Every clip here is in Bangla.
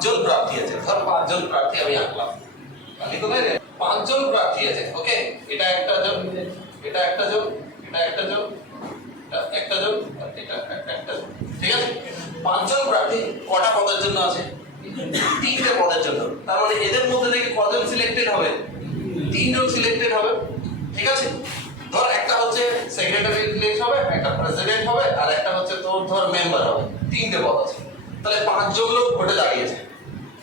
5 জন প্রার্থী আছে, ধর 5 জন প্রার্থী আমি আঁকলাম, আমি তো বাইরে 5 জন প্রার্থী আছে। ওকে, এটা একটা জন, এটা একটা জন, এটা একটা জন, এটা একটা জন, এটা একটা জন। ঠিক আছে, 5 জন প্রার্থী কটা পদের জন্য আছে? 3টে পদের জন্য। তার মানে এদের মধ্যে থেকে কজন সিলেক্টেড হবে? 3 জন সিলেক্টেড হবে। ঠিক আছে, ধর একটা হচ্ছে সেক্রেটারি ইলেক্ট হবে, একটা প্রেসিডেন্ট হবে, আর একটা হচ্ছে তোর ধর মেম্বার হবে। 3টে পদ আছে। তাহলে 5 জন লোক ভোটে দাঁড়িয়েছে,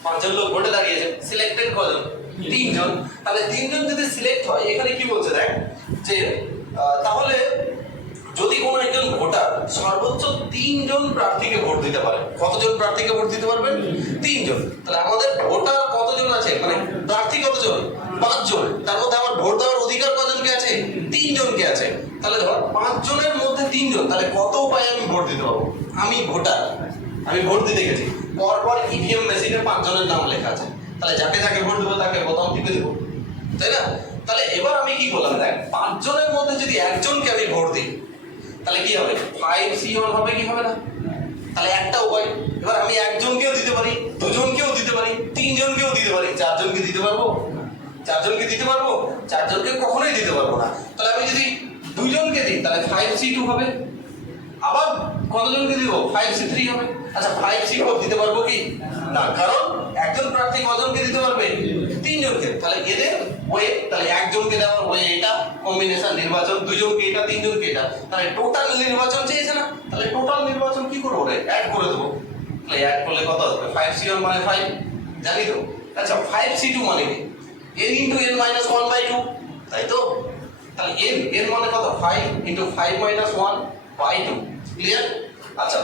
5 জন লোক ভোটে দাঁড়িয়েছে, সিলেক্টেড কজন? 3 জন। তাহলে 3 জন যদি সিলেক্ট হয়, এখানে কি বলছে দেখ যে তাহলে যদি কোনো একজন ভোটার সর্বোচ্চ 3 জন প্রার্থীকে ভোট দিতে পারে, কতজন প্রার্থীকে ভোট দিতে পারবেন? 3 জন। তাহলে আমাদের ভোটার কতজন আছে, মানে প্রার্থী কতজন? 5 জন। তার মধ্যে আমার ভোট দেওয়ার অধিকার কজনকে আছে? 3 জনকে আছে। তাহলে ধর 5 জনের মধ্যে 3 জন, তাহলে কত উপায়ে আমি ভোট দিতে পারবো? আমি ভোটার, আমি ভোট দিতে গেছি, পরপর ইভিএম মেশিনে 5 জনের নাম লেখা আছে, তাহলে যাকে যাকে ভোট দেবো তাকে বোতাম টিপে দেবো, তাই না? তাহলে এবার আমি কি করলাম দেখ, 5 জনের মধ্যে যদি একজনকে আমি ভোট দিই, তাহলে কি হবে? 5C1 হবে কি হবে না? তাহলে একটা উপায়। এবার আমি একজনকেও দিতে পারি, দুজনকেও দিতে পারি, 3 জনকেও দিতে পারি, 4 জনকে দিতে পারবো? 4 জনকে দিতে পারবো? 4 জনকে কখনোই দিতে পারবো না। তাহলে আমি যদি 2 জনকে দিই, তাহলে 5C2 হবে। আবার কতজনকে দিব? 5C3 হবে। আচ্ছা, 5C4 দিতে পারবো কি না? কারণ একজন প্রার্থী কজনকে দিতে পারবে? 3 জনকে। তাহলে এদের ওয়ে, তাহলে একজনকে দেওয়ার ওয়ে এটা কম্বিনেশন নির্বাচন, 2 জনকে এটা, 3 জনকে এটা, তাহলে টোটাল নির্বাচন চেয়েছে না? তাহলে টোটাল নির্বাচন কি করবো রে? অ্যাড করে দেবো। তাহলে অ্যাড করলে কত আসবে? 5C1 মানে 5, জানি তো। আচ্ছা, 5C2 মানে কি? n × n - 1/2, তাই তো? তাহলে n মানে কত? 5 × 5 - 1/2, ক্লিয়ার? আচ্ছা,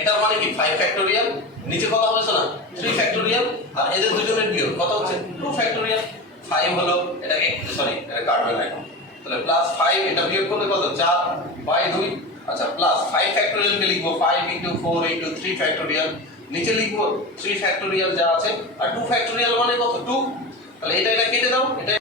এটার মানে কি? 5 ফ্যাক্টোরিয়াল, নিচে কত হবে শোনা? 3 ফ্যাক্টোরিয়াল, আর এদের দুজনের বিয়োগ কত হচ্ছে? 2 ফ্যাক্টোরিয়াল। 5 হলো, এটাকে সরি এটা কাটবে না এখন, তাহলে প্লাস 5, এটা বিয়োগ করলে কত? 4/2। আচ্ছা, প্লাস 5 ফ্যাক্টোরিয়ালকে লিখবো 5 × 4 × 3 ফ্যাক্টোরিয়াল, নিচে লিখবো 3 ফ্যাক্টোরিয়াল যা আছে, আর 2 ফ্যাক্টোরিয়াল মানে কত? 2। তাহলে এটা কেটে দাও, এটা